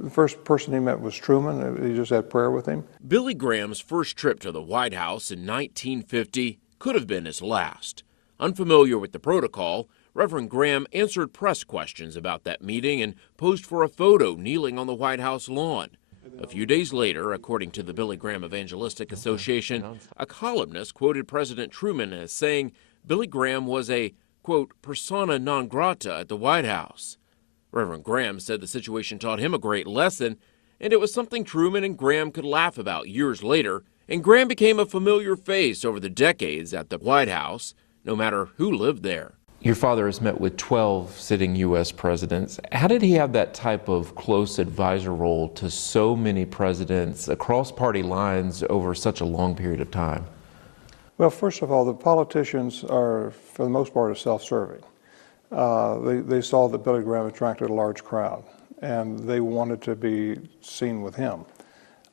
The first person he met was Truman. He just had prayer with him. Billy Graham's first trip to the White House in 1950 could have been his last. Unfamiliar with the protocol, Reverend Graham answered press questions about that meeting and posed for a photo kneeling on the White House lawn. A few days later, according to the Billy Graham Evangelistic Association, a columnist quoted President Truman as saying Billy Graham was a, quote, persona non grata at the White House. Reverend Graham said the situation taught him a great lesson, and it was something Truman and Graham could laugh about years later, and Graham became a familiar face over the decades at the White House, no matter who lived there. Your father has met with 12 sitting U.S. presidents. How did he have that type of close advisor role to so many presidents across party lines over such a long period of time? Well, first of all, the politicians are, for the most part, self-serving. They saw that Billy Graham attracted a large crowd, and they wanted to be seen with him.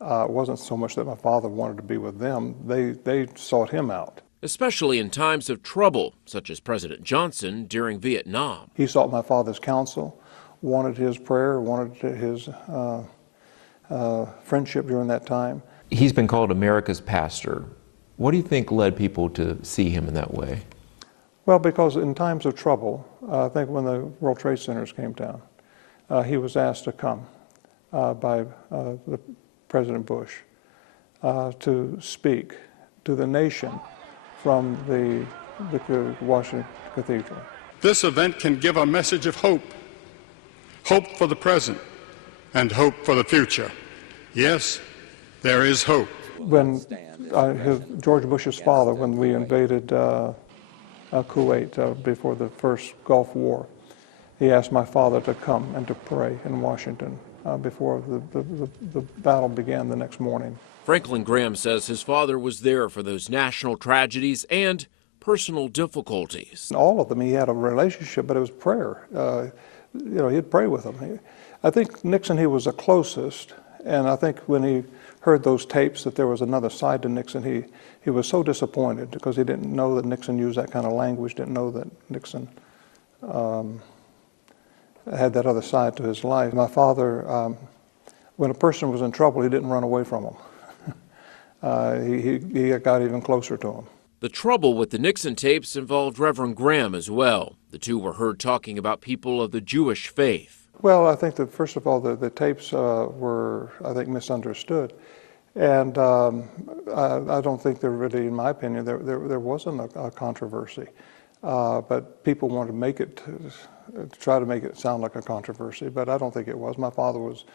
It wasn't so much that my father wanted to be with them. They sought him out. Especially in times of trouble, such as President Johnson during Vietnam. He sought my father's counsel, wanted his prayer, wanted his friendship during that time. He's been called America's pastor. What do you think led people to see him in that way? Well, because in times of trouble, I think when the World Trade Centers came down, he was asked to come by President Bush to speak to the nation from the Washington Cathedral. This event can give a message of hope, hope for the present and hope for the future. Yes, there is hope. When George Bush's father, when we invaded Kuwait before the first Gulf War, he asked my father to come and to pray in Washington before the battle began the next morning. Franklin Graham says his father was there for those national tragedies and personal difficulties. All of them, he had a relationship, but it was prayer. He'd pray with them. I think Nixon, he was the closest, and I think when he heard those tapes that there was another side to Nixon, he was so disappointed because he didn't know that Nixon used that kind of language, didn't know that Nixon had that other side to his life. My father, when a person was in trouble, he didn't run away from them. He got even closer to him. The trouble with the Nixon tapes involved Reverend Graham as well. The two were heard talking about people of the Jewish faith. Well, I think that first of all, the tapes were, I think, misunderstood. And I don't think there really, in my opinion, there wasn't a controversy. But people wanted to try to make it sound like a controversy, but I don't think it was. My father was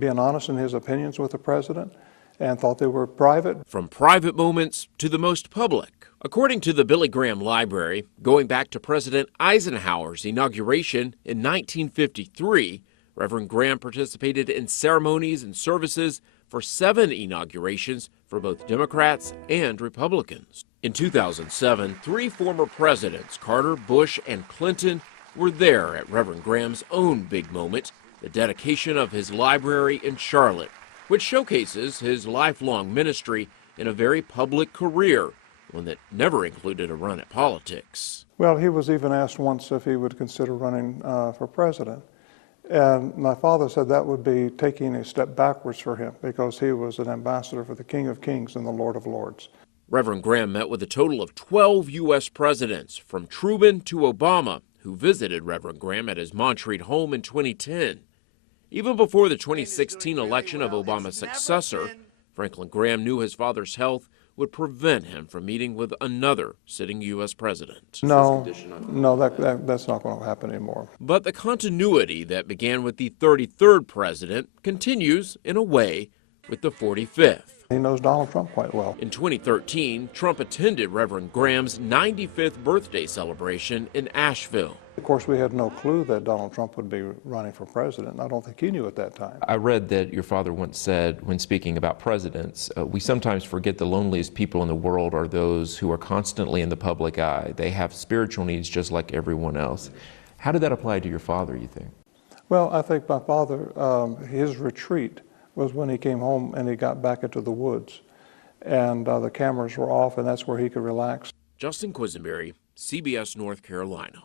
being honest in his opinions with the president and thought they were private. From private moments to the most public. According to the Billy Graham Library, going back to President Eisenhower's inauguration in 1953, Reverend Graham participated in ceremonies and services for 7 inaugurations for both Democrats and Republicans. In 2007, 3 former presidents, Carter, Bush, and Clinton, were there at Reverend Graham's own big moment, the dedication of his library in Charlotte, which showcases his lifelong ministry in a very public career, one that never included a run at politics. Well, he was even asked once if he would consider running for president. And my father said that would be taking a step backwards for him because he was an ambassador for the King of Kings and the Lord of Lords. Reverend Graham met with a total of 12 U.S. presidents, from Truman to Obama, who visited Reverend Graham at his Montreat home in 2010. Even before the 2016 election of Obama's successor, Franklin Graham knew his father's health would prevent him from meeting with another sitting U.S. president. No, that's not going to happen anymore. But the continuity that began with the 33rd president continues, in a way, with the 45th. He knows Donald Trump quite well. In 2013, Trump attended Reverend Graham's 95th birthday celebration in Asheville. Of course, we had no clue that Donald Trump would be running for president. I don't think he knew at that time. I read that your father once said, when speaking about presidents, we sometimes forget the loneliest people in the world are those who are constantly in the public eye. They have spiritual needs just like everyone else. How did that apply to your father, you think? Well, I think my father, his retreat was when he came home and he got back into the woods. And the cameras were off, and that's where he could relax. Justin Quesinberry, CBS North Carolina.